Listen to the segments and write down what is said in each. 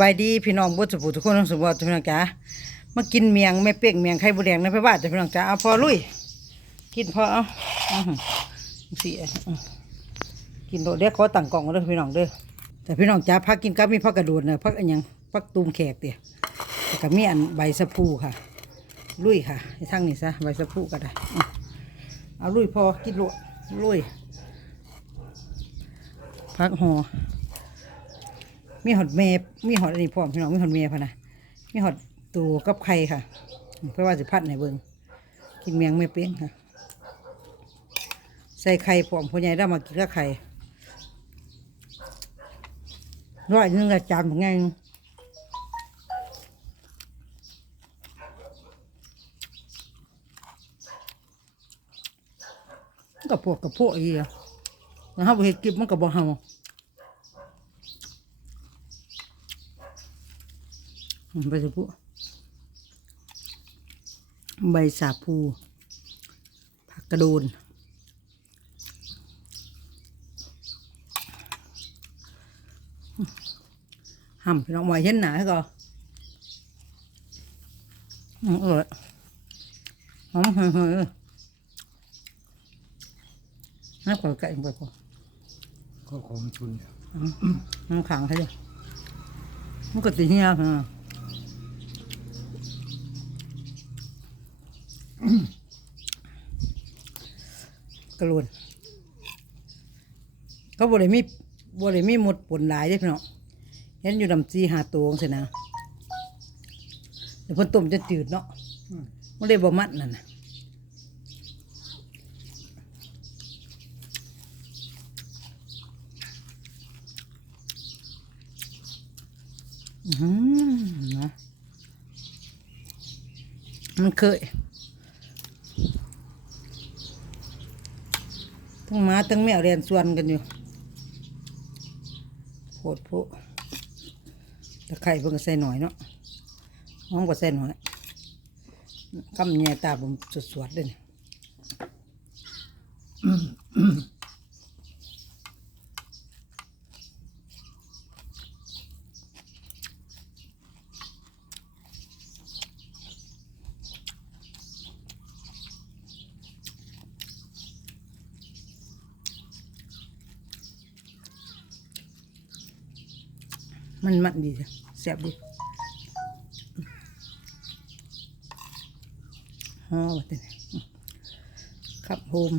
บายดีพี่น้องบุตรผู้ทุกคนทั้งสมบูรณ์พี่น้องจ๋ามากินเมียงแม่เป้งเมียงไข่บุแดงนะพี่บ้านจ้ะพี่น้องจ๋าเอาพอลุยกินพอเอาสิเอากินโดดเดี๋ยวขอตั้งกล่องเด้อพี่น้องเด้อแต่พี่น้องจ๋าพักกินกับมีพักกระโดดนะพักอันยังพักตูมแขกเตี่ยแล้วก็มีอันใบสะพูค่ะ ลุยค่ะให้ทั้งนี้ซะใบสะพูก็ได้เอาลุยพอกินลุลุยพักหอ มีหอดเมย์มีหอดอันนี้พร้อมพี่น้องมีหอดเมย์พะนะมีหอดตูกับไข่ค่ะ เพื่อว่าสิพัดในเบิงกินเมียงไม่เปี้ยงค่ะ ใส่ไข่พร้อมพ่อใหญ่ได้มากินกับไข่ร้อยนึงละจานเป็นไงกับพวกกับพวกอีอะแล้วเขาไปเห็ดกิบมันกับบ่เฮา ใบสะพูใบสาพูผักกระโดนห่ำพี่น้องหมอยเห็นหนาให้ก่อนอืมอร่อยหอมเฮ้ยเฮ้ยน่าขอไก่ไปพอก็ของชุนเนี่ยน้ำขังให้เลยมันก็ตีเหี้ยฮะ กระโลนก็บริมีบริมีหมดผลหลายเด้พี่น้องเห็นอยู่ดำซีหาตัวจังซี่นะเดี๋ยวพนต้มจะจืดเนาะมันเลยบ่มันนั่นนะอืมนะมันเคย ทั้งหมาทั้งแมวเรียนส่วนกันอยู่โพดโพตะไคร่เพิ่งใส่หน่อยเนาะห้องก็ใส่หน่อยกำแย่ตาผมสวดๆเลยนี่ มันมันดีจ้ะแซ่บดีฮอว่าแต่นี่ครับโฮม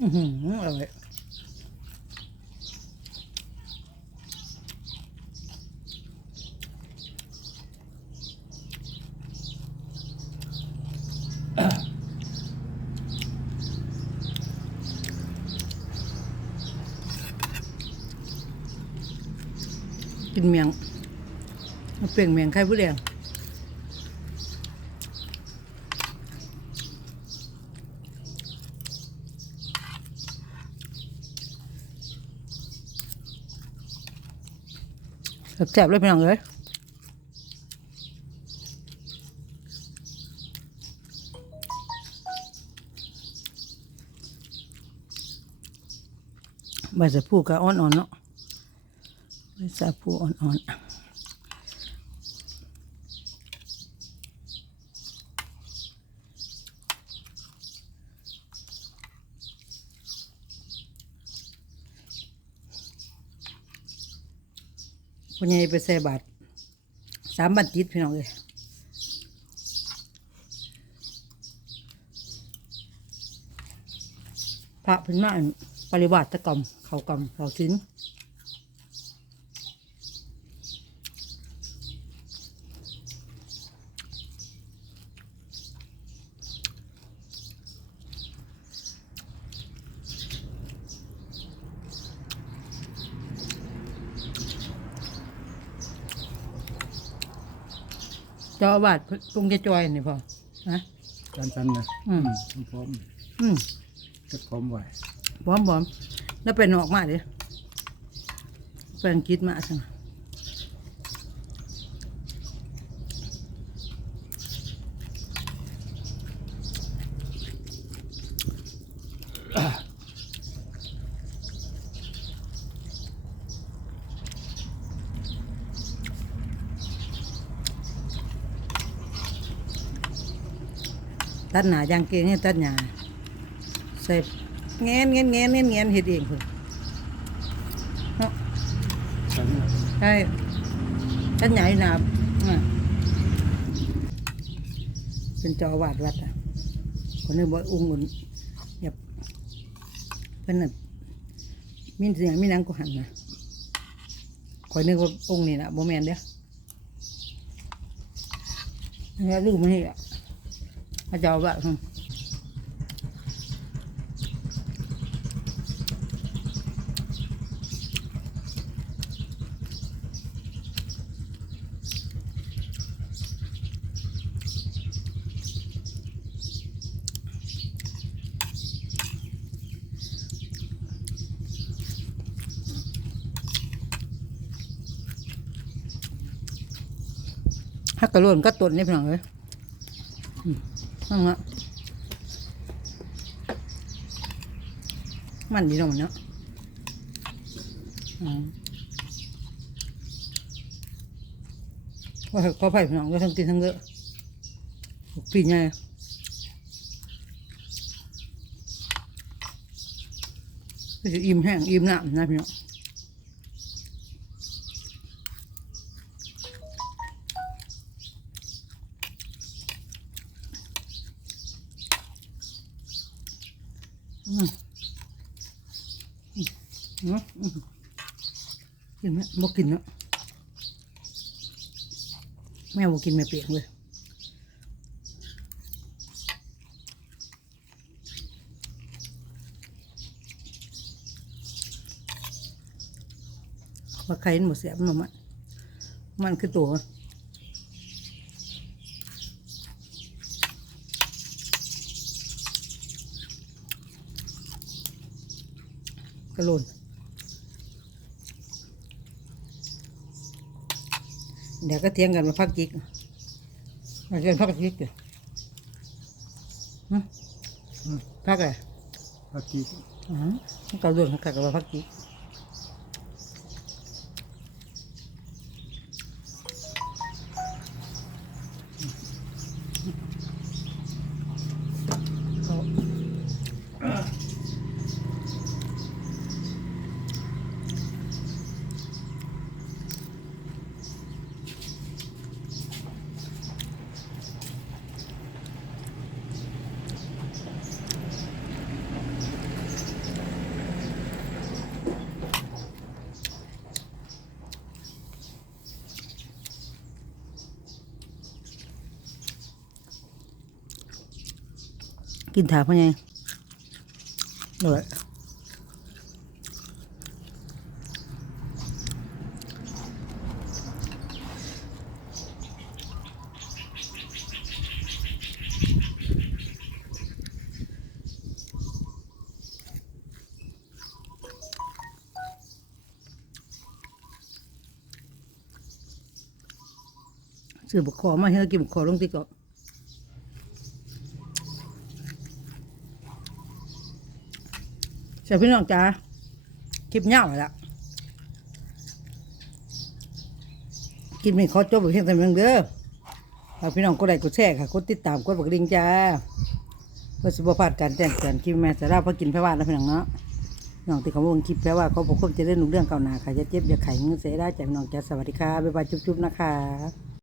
อือหืออร่อย กินเมียงมาเปลี่ยนเมียงไข่ผู้แดงแซ่บเลยพี่น้องเอ้ยใบสะพูก็อ่อนๆเนาะ ใบสะพูอ่อนๆพ่อใหญ่ไปใส่บาทสามบันติดพี่น้องเลยพระพิ่นมาปริวาสตะกรรมเขากรรมเขาชิ้น เจ้าอาวาสปรุงจะจอยนี่พอนะกันสันนะอืมพร้อมอืมจะพร้อมไหวบอมบอมแล้วไปนออกมาเด้อไปอังกฤษมาใตัดหนายางเกงให้ตัดหนาใส่แงนแงนแงนแงนแงนเฮ็ดเองเพิ่นเนาะฉันน่ะใช่ตัดหนาหนาเป็นจอวาดวัดอะคนนึกว่าองค์อุ่นแบบเพิ่อนน่ะมีเสียงมีนังกูหันนะคอยนึกว่าองค์นี่นะโบแมนเด้อแล้วลูกมันนี่อะ พระเจ้าว่าอืมฮักกระโลนก็ตุนนี่พี่น้องเลย มนั่งละมันดีเนาะมันเนาะว่าขอไผ่พี่น้องก็ทั้งกินทั้งเยอะปีนไงก็จะอิ่มแห้งอิ่มหนำนะพี่น้อง อืมอืมอืมอืม กินไหมบ่กินเนาะแม่บ่กินไม่เปียกเลยว่าใครมันบ่เสียบมันมันมันคือตัว ระโหลนเดี๋ยวก็เถียงกันมาพักจิกมาเกินพักจิกเดี๋ยวหึอืมพักอะไรพระกีกอ๋อกระโดดพักกับว่าพักจิก กินถาพ่อไงเลยซื้อบุกคอมาให้เรากินบุกคอลงติ๊กต็อก สียพี่น้องจ้าคลิปเงาแล้วคลิปนี้ขอจบเพียงเท่านี้เด้อฝากพี่น้องกดไลค์กดแชร์ค่ะกดติดตามกดบักลิงจ้าเพื่อสุขภาพการแจ้งเตือนคลิปแม่สาระพอกินแพ้ว่าแล้วพี่น้องเนาะน้องที่เขาวงคลิปแพ้ว่าเขาบอกคบจะได้หนุ่เรื่องเก่าหนาค่ะจะเจ็บจะไข่เงินเสียได้จากพี่น้องจ้าสวัสดีค่ะบ๊ายบายจุ๊บๆนะคะ